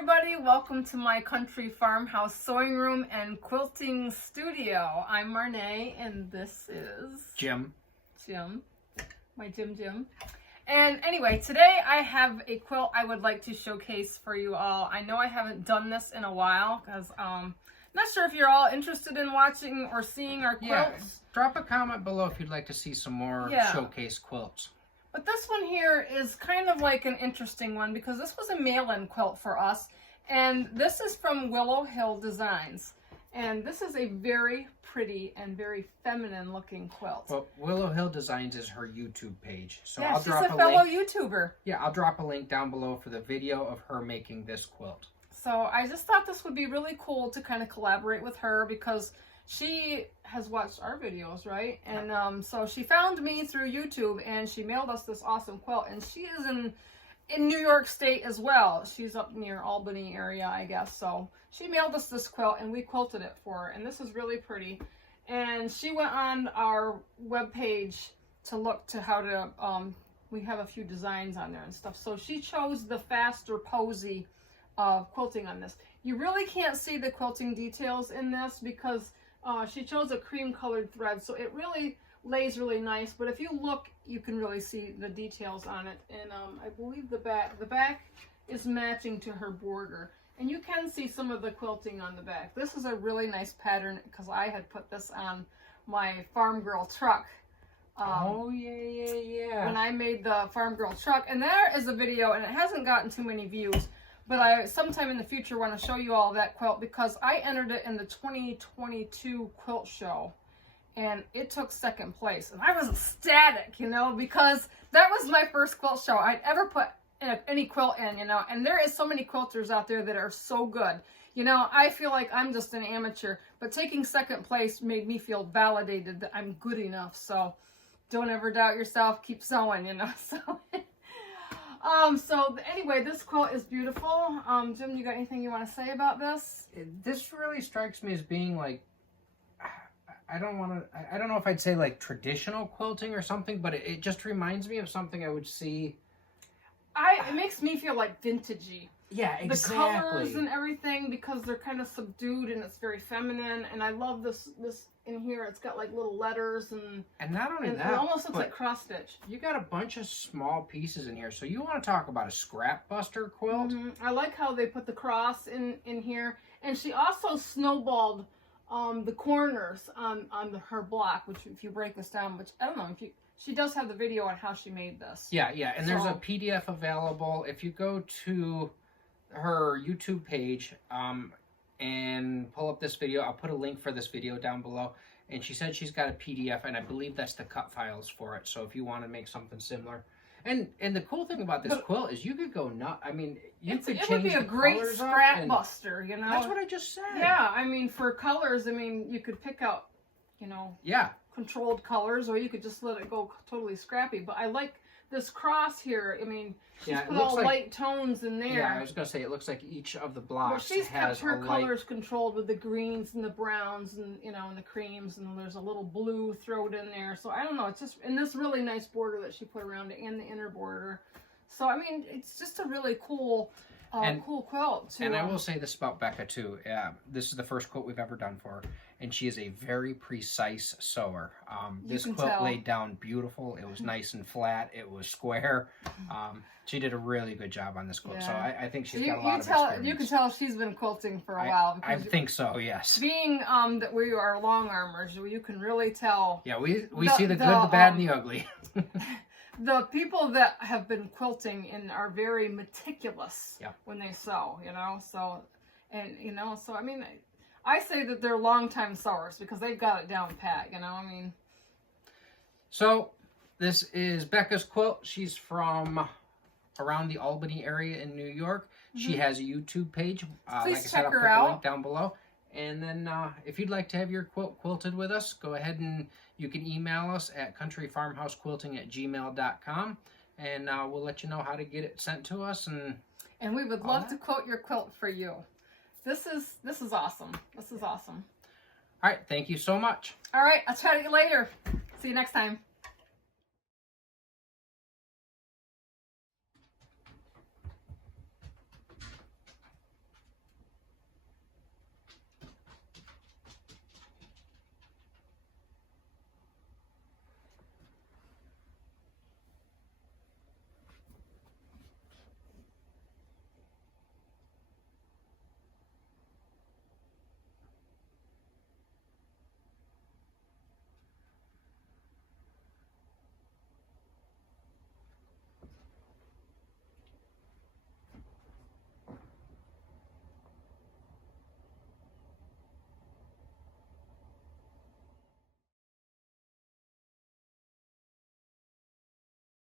everybody, welcome to my country farmhouse sewing room and quilting studio. I'm Marnay and this is Jim, my Jim. And anyway, today I have a quilt I would like to showcase for you all. I know I haven't done this in a while because not sure if you're all interested in watching or seeing our quilts. yeah, drop a comment below if you'd like to see some more showcase quilts. But this one here is kind of like an interesting one because this was a mail-in quilt for us. And this is from Willow Hill Designs. And this is a very pretty and very feminine looking quilt. Well, Willow Hill Designs is her YouTube page. So yeah, I'll drop she's a fellow link. YouTuber. Yeah, I'll drop a link down below for the video of her making this quilt. So I just thought this would be really cool to kind of collaborate with her because she has watched our videos, right? And so she found me through YouTube and she mailed us this awesome quilt. And she is in New York State as well. She's up near Albany area, I guess. So she mailed us this quilt and we quilted it for her. And this is really pretty. And she went on our webpage to look to how to, we have a few designs on there and stuff. So she chose the faster posy of quilting on this. You really can't see the quilting details in this because she chose a cream colored thread, so it really lays really nice. But if you look, you can really see the details on it. And I believe the back is matching to her border, and you can see some of the quilting on the back. This is a really nice pattern because I had put this on my Farm Girl truck. Oh yeah. When I made the Farm Girl truck, and there is a video, and it hasn't gotten too many views. But I sometime in the future want to show you all that quilt because I entered it in the 2022 quilt show and it took second place. And I was ecstatic, you know, because that was my first quilt show I'd ever put any quilt in, you know. And there is so many quilters out there that are so good. You know, I feel like I'm just an amateur, but taking second place made me feel validated that I'm good enough. So don't ever doubt yourself. Keep sewing, you know. So anyway, this quilt is beautiful. Jim, you got anything you want to say about this? This really strikes me as being like, I don't know if I'd say like traditional quilting or something, but it just reminds me of something I would see. It makes me feel like vintagey. Yeah, exactly. The colors and everything, because they're kind of subdued and it's very feminine. And I love this in here. It's got like little letters and not only that, it almost looks like cross stitch. You got a bunch of small pieces in here. So you want to talk about a scrap buster quilt? I like how they put the cross in here. And she also snowballed the corners on her block, which if you break this down, which I don't know if you. She does have the video on how she made this. Yeah, and there's a PDF available. If you go to her YouTube page and pull up this video, I'll put a link for this video down below. And she said she's got a PDF, and I believe that's the cut files for it. So if you want to make something similar. And the cool thing about this quilt is you could go nuts. I mean, it would be a great scrap buster, you know? That's what I just said. Yeah, I mean, for colors, I mean, you could pick out, you know, controlled colors, or you could just let it go totally scrappy. But I like this cross here. I mean, she's put all light tones in there. Yeah, I was gonna say it looks like each of the blocks she's kept her colors controlled with the greens and the browns and and the creams, and there's a little blue thrown in there. So I don't know. It's just and this really nice border that she put around it and the inner border. So I mean, it's just a really cool. Cool quilt too. And I will say this about Becca too. This is the first quilt we've ever done for her, and she is a very precise sewer. This quilt laid down beautiful. It was nice and flat. It was square. She did a really good job on this quilt. So I think she's got a lot of experience. You can tell she's been quilting for a while. I think so. Yes. Being that we are long armors, you can really tell. Yeah, we see the good, the bad, and the ugly. The people that have been quilting and are very meticulous when they sew, so I mean, I say that they're longtime sewers because they've got it down pat, I mean. So this is Becca's quilt. She's from around the Albany area in New York. She has a YouTube page. Like I said, I'll put the link down below. And then if you'd like to have your quilt quilted with us, go ahead and you can email us at countryfarmhousequilting@gmail.com, and we'll let you know how to get it sent to us. And we would love to quote your quilt for you. This is awesome. This is awesome. All right, thank you so much. All right, I'll chat to you later. See you next time.